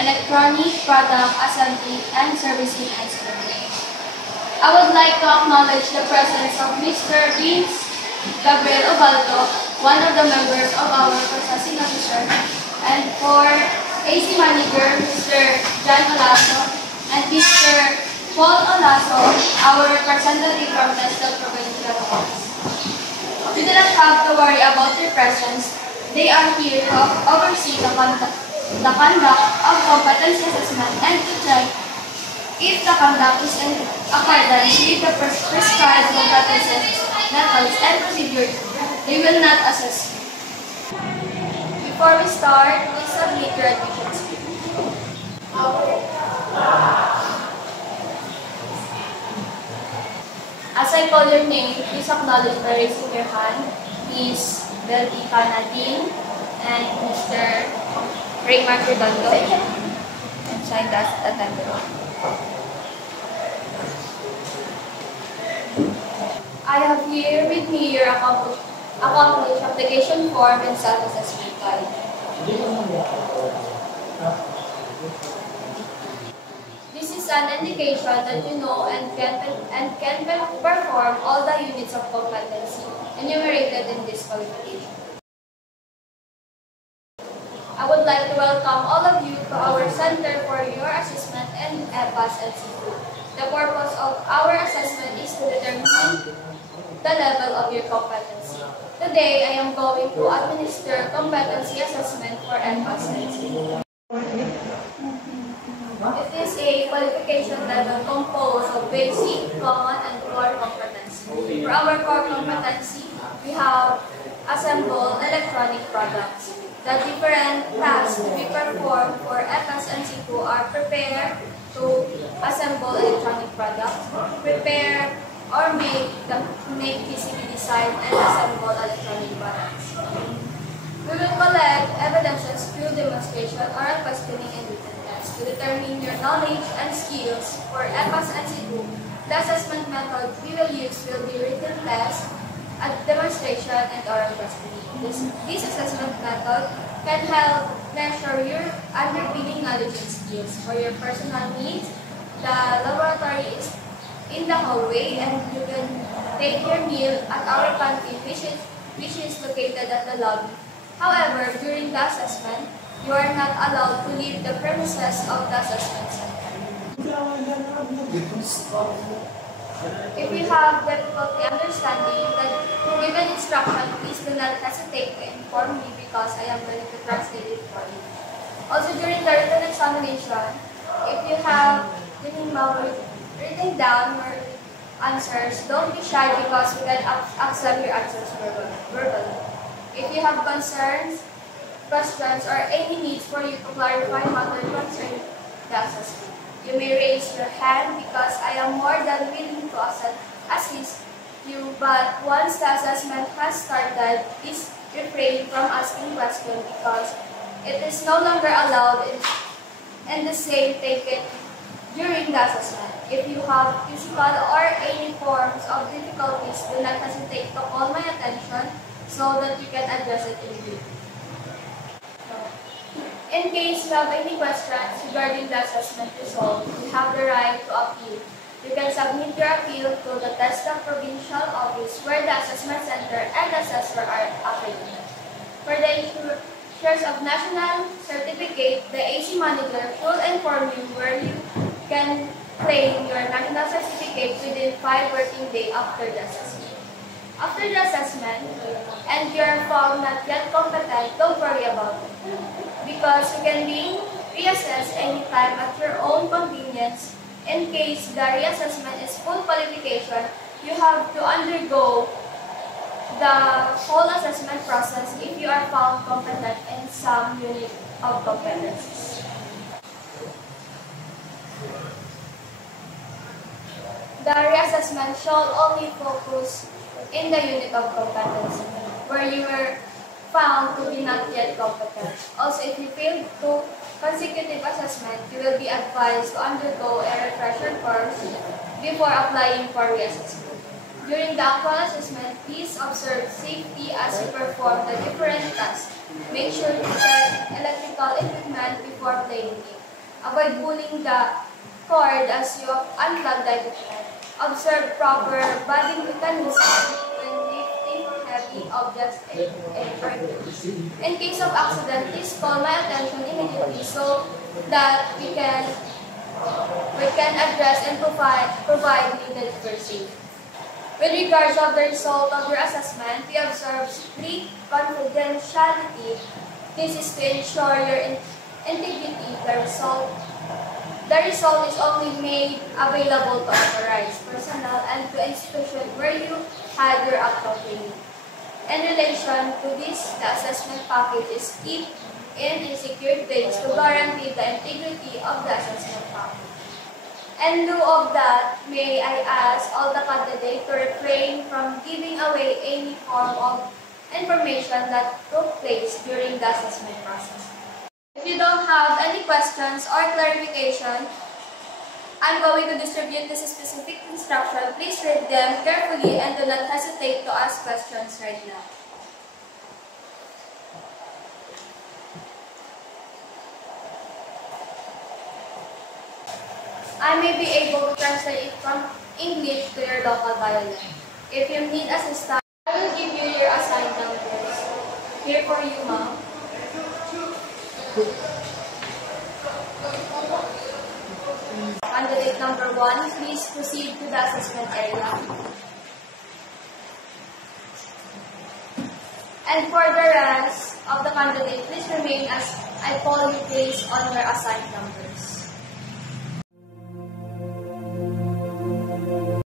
electronic product assembly and servicing engineering. I would like to acknowledge the presence of Mr. Vince Gabriel Obaldo, one of the members of our processing officer, and for AC Manager, Mr. John Olaso, and Mr. Paul Olaso, our representative from Tesla Provincial Office. You do not have to worry about their presence. They are here to oversee the conduct of competency assessment and to check if the conduct is in accordance with the prescribed competency methods and procedures. They will not assess you. Before we start, please submit your admission slip. As I call your name, please acknowledge by raising your hand. Miss Beltica Nadine and Mr. Raymar Redondo, and signed as attendant. I have here with me your accomplished application form and self-assessment guide. This is an indication that you know and can perform all the units of competency enumerated in this qualification. I would like to welcome all of you to our Center for your Assessment and EPAS and CQ. The purpose of our assessment is to determine the level of your competency. Today, I am going to administer competency assessment for EPAS and CQ. It is a qualification level composed of basic, common, and core competency. For our core competency, we have assemble electronic products. The different tasks to be performed for EPAS and CQ are prepare to assemble electronic products, prepare or make PCB design and assemble electronic products. We will collect evidences through demonstration, oral questioning, and written tests to determine your knowledge and skills. For EPAS and CQ, the assessment method we will use will be written test, a demonstration, and oral questioning. This assessment method can help measure your underpinning knowledge and skills. For your personal needs, the laboratory is in the hallway and you can take your meal at our canteen which is located at the lobby. However, during the assessment, you are not allowed to leave the premises of the assessment center. If you have difficulty understanding the given instruction, please do not hesitate to inform me because I am going to translate it for you. Also, during the written examination, if you have written down your answers, don't be shy because we can accept your answers verbally. If you have concerns, questions, or any needs for you to clarify matters concerning the assessment, you may raise your hand because I am more than willing to assist you, but once the assessment has started, please refrain from asking questions because it is no longer allowed in the same taken during the assessment. If you have physical or any forms of difficulties, do not hesitate to call my attention so that you can address it immediately. In case you have any questions regarding the assessment result, you have the right to appeal. You can submit your appeal to the TESDA Provincial Office where the assessment center and assessor are affiliated. For the issuers of national certificate, the AC Manager will inform you where you can claim your national certificate within 5 working days after the assessment. After the assessment, and you are found not yet competent, don't worry about it. Because you can be reassessed anytime at your own convenience. In case the reassessment is full qualification, you have to undergo the whole assessment process if you are found competent in some unit of competencies. The reassessment shall only focus in the unit of competency, where you were found to be not yet competent. Also, if you failed to consecutive assessment, you will be advised to undergo a refresher course before applying for reassessment. During the actual assessment, please observe safety as you perform the different tasks. Make sure to check electrical equipment before playing it. Avoid pulling the cord as you unplug the equipment. Observe proper budding mechanism when lifting heavy objects or tools. In case of accident, please call my attention immediately so that we can address and provide needed first aid. With regards of the result of your assessment, we observe strict confidentiality. This is to ensure your integrity. The result is only made available to authorized personnel and to institutions where you had your actual training. In relation to this, the assessment package is kept in a secure place to guarantee the integrity of the assessment package. In lieu of that, may I ask all the candidates to refrain from giving away any form of information that took place during the assessment process. If you don't have any questions or clarification, I'm going to distribute this specific instruction. Please read them carefully and do not hesitate to ask questions right now. I may be able to translate it from English to your local dialect. If you need assistance, I will give you your assigned numbers. Here for you, ma'am. Candidate number 1, please proceed to the assessment area. And for the rest of the candidates, please remain as I call you based on your assigned numbers.